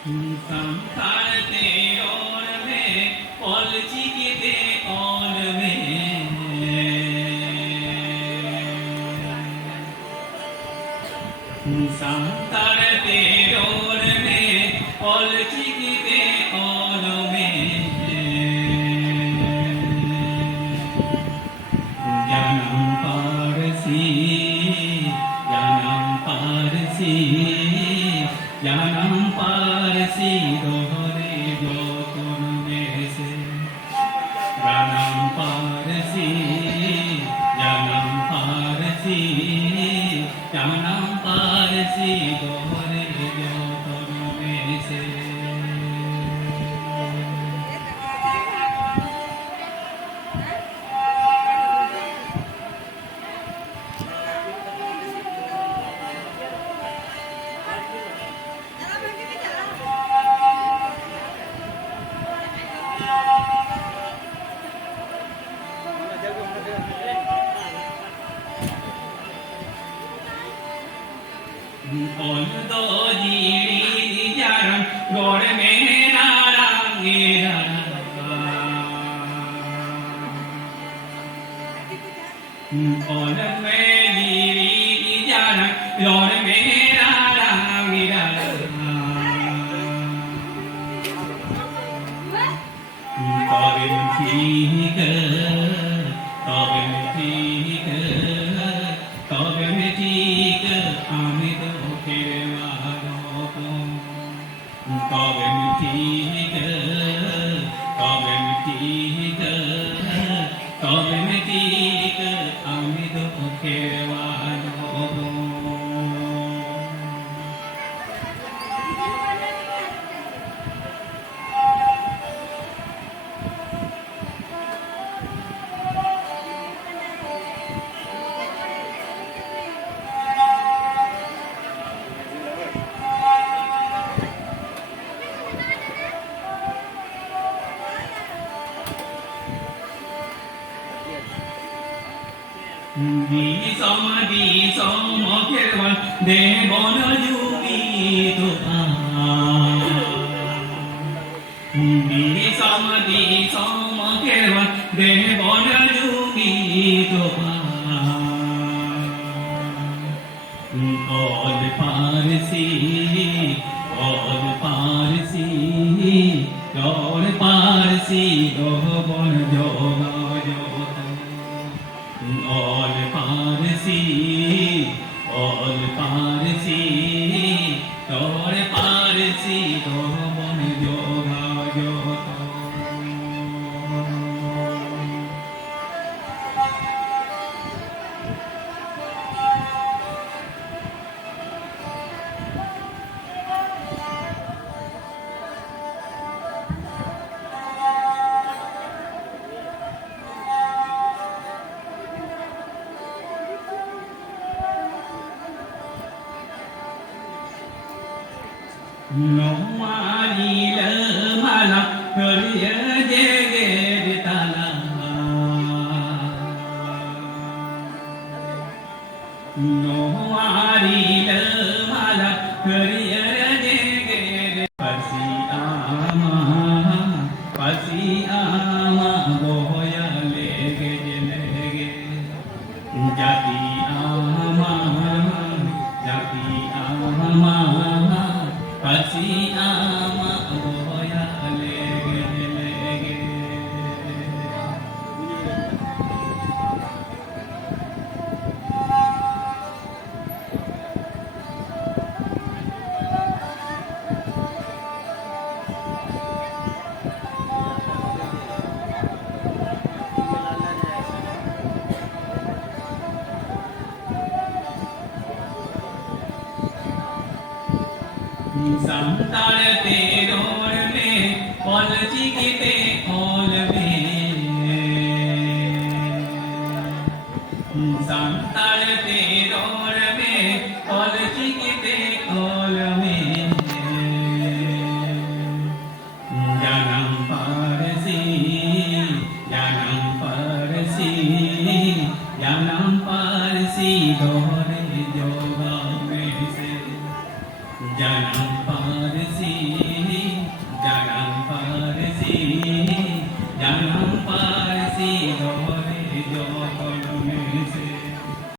संसार तेरोर में पलची के कौन में संसार तेरोर में पलची के कौन में जन्म पारसी जन्म पारसी जन्म पारसी दोहरे जो तुम में से जन्म पारसी जन्म पारसी जन्म पारसी दोहरे जो तुम में से on do ji jaram gor me narangira on me ji jaram gor me narangira tabin thik tabin thik tabin thik ami कब ठीक कब ठीक कब ठीक আমি দুঃখের মানব বিষম খেলবান দেবন যুগী তোপান বিষম খেলবান দেবন যুগী তোপান অল পারসি অল পারসি অল পারসি গহবন যোগা যোগ all parsi all parsi to mon yoga yoga no malila mala kariya jege tala no malila mala kariya jege pasi ama boya lege jati ama pasi ama boya lege संतार तेरोर में पलची के कौल में संतार तेरोर में पलची के कौल में जन्म पारसी जन्म पारसी दोहरे जोगा में से जन्म पारसी